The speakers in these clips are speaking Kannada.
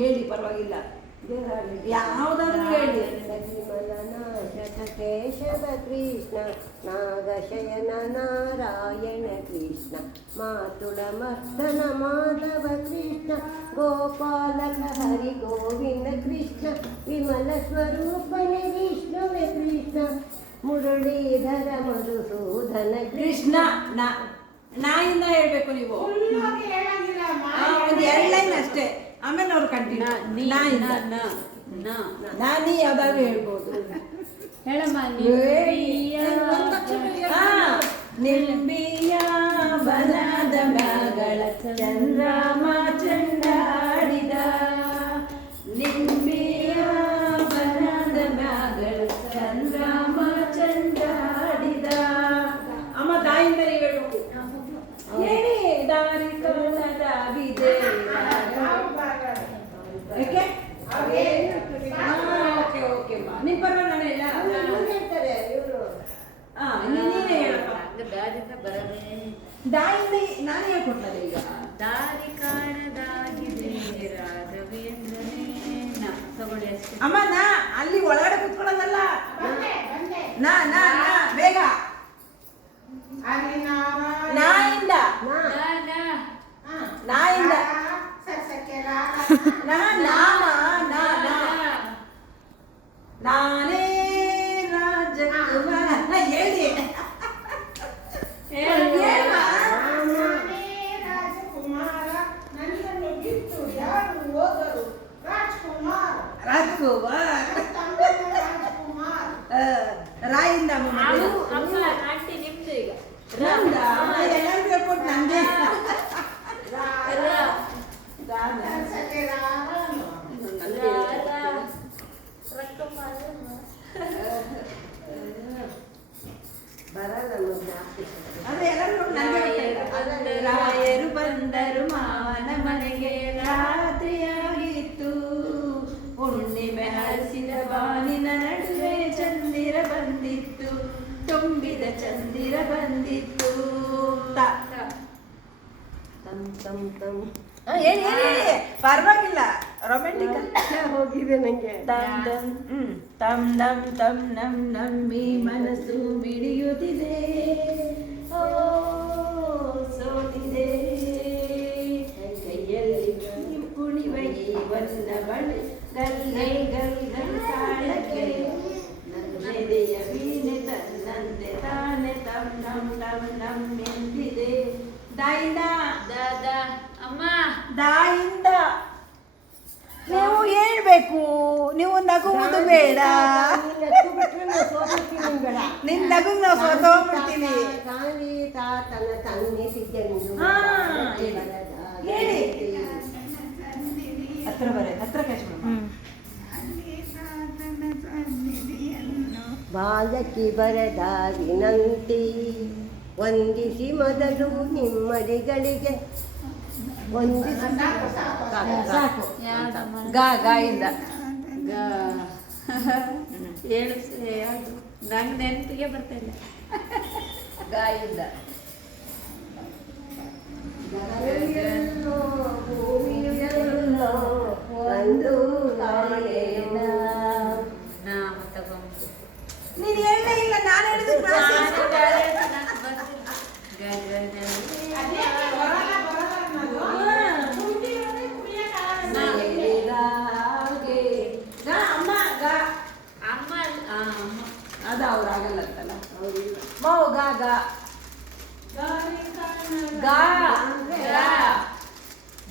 ಹೇಳಿ ಪರವಾಗಿಲ್ಲ, ಯಾವುದಾದ್ರೂ ಹೇಳಿ. ಕೇಶವ ಕೃಷ್ಣ ನಾಗಶಯನ ನಾರಾಯಣ ಕೃಷ್ಣ ಮಾತುಳ ಮರ್ದನ ಮಾಧವ ಕೃಷ್ಣ ಗೋಪಾಲಕ ಹರಿ ಗೋವಿಂದ ಕೃಷ್ಣ ವಿಮಲ ಸ್ವರೂಪನೆ ವಿಷ್ಣುವೆ ಕೃಷ್ಣ ಮುರಳೀಧರ ಮಧುಸೂದನ ಕೃಷ್ಣ. ನಾಯಿಂದ ಹೇಳ್ಬೇಕು ನೀವು, ಒಂದು ಎರಡು ಲೈನ್ ಅಷ್ಟೇ, ಆಮೇಲೆ ಅವ್ರು ಕಂಟಿನ್ಯೂ. ನಾನಿ ಯಾವ್ದಾದ್ರು ಹೇಳ್ಬೋದು. ಹೇಳಮ್ಮ. ನಿಂಬಿಯ ಬನದ ಮ್ಯಾಗಳ ಚಂದ್ರಮ ಚಂಡಾಡಿದ, ನಿಂಬಿಯ ಬನದ ಮ್ಯಾಗಳ ಚಂದ್ರಮ ಚಂಡಾಡಿದ. ಅಮ್ಮ ತಾಯಿಂದ ಹೇಳ್ಬೇಕು. ಹೇಳಿ. ದಾರಿ ಕನ್ನಡವಿದೆ. ಓಕೆ ಓಕೆ ನಿನ್ ಪರ್ವ ನಾನು ಹೇಳ್ತಾರೆ ಇವರು. ನೀನೇ ಹೇಳಪ್ಪ. ದಾರಿ ನಾನೇ ಹೇಳ್ಕೊಡ್ತಾರೆ ಈಗ. ದಾರಿ ಕಾಣದಾಗಿದೆ ರಾಘವೇಂದ್ರನೇ ತಗೊಳ್ಳಿ ಅಷ್ಟೇ. ಅಮ್ಮ ನಾ ಅಲ್ಲಿ ಒಳಗಡೆ ಕುತ್ಕೊಳ್ಳೋದಲ್ಲ, ನಾ ನಾ ನಾ ಬೇಗ. ನಾಯಿಂದ ನಾಯಿಂದ ನಾನೇ ರಾಜಕುಮಾರ. ಹೇಳಿ ರಾಜಕುಮಾರ ನನ್ನನ್ನು ಬಿಟ್ಟು ಯಾರು ಹೋದರು ರಾಜ್ಕುಮಾರ್. ರಾಜ್ಕುಮಾರ್ ರಾಯಿಂದ ಆಂಟಿ ನಿಮ್ದು ಈಗ ಎಲ್ಲರಿಗೂ ಹೇಳ್ಕೊಟ್ಟು ನಂಗೆ ರಾಯರು ಬಂದರು ಮಾವನ ಮನೆಗೆ, ರಾತ್ರಿಯಾಗಿತ್ತು ಹುಣ್ಣಿಮೆ ಹರಿಸಿದ ಬಾನಿನ ನಡುವೆ ಚಂದಿರ ಬಂದಿತ್ತು, ತುಂಬಿದ ಚಂದಿರ ಬಂದಿತ್ತು. ಪರವಾಗಿಲ್ಲ, ರೊಮ್ಯಾಂಟಿಕ್ ಹೋಗಿದೆ ನಂಗೆ. ತಮ್ ನಮ್ ತಮ್ ನಮ್ ನಮ್ಮಿ ಮನಸ್ಸು ಮಿಡಿಯುತ್ತಿದೆ, ಓ ಸೋತಿದೆ ಕೈಯಲ್ಲಿ ಕುಣಿವ ಈ ವನ್ನ ಬಳಿ ಗಲ್ಲೆ ಗಲ್ ಗಲ್ ತಾಳಕ್ಕೆ ನನ್ನೆದೆಯ ವೀಣೆ ತನ್ನಂತೆ ತಾನೆ ತಮ್ ನಮ್ ತಮ್ ನಮ್ ನಿಂತಿದೆ. ದಾಯಿಂದ ಅಮ್ಮ ದಾಯಿಂದ ನೀವು ಹೇಳ್ಬೇಕು, ನೀವು ನಗುವುದು ಬೇಡ. ನಿನ್ ನಗು ನಾವು ಸೋತೋಗ್ಬಿಡ್ತೀವಿ. ಹೇಳಿ ಹತ್ರ ಬರ ಹತ್ರ ಕ್ಯಾಚ್ ಮಾಡ. ಬಾಲಕಿ ಬರದ ವಿನಂತಿ ವಂದಿಸಿ ಮೊದಲು ನಿಮ್ಮಡಿಗಳಿಗೆ ವಂದಿಸಿ. ಸಾಕು. ಗಾಯಿಂದ ಹೇಳು ಯಾವುದು ನಂಗೆ ನೆನಪಿಗೆ ಬರ್ತಾ ಇಲ್ಲ. ಗಾಯಿಂದ ಒಂದು ನೀನು ಹೇಳಲೇ ಇಲ್ಲ, ನಾನು ಹೇಳಿದ್ರೆ ಅದು ಅವ್ರು ಆಗಲ್ಲ ಅಂತಲ್ಲ. ಮೌ ಗಾ ಗಾ ಗಾ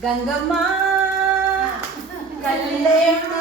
ಗಂಗಮ್ಮ ಕಲ್ಲೇಮ್ಮ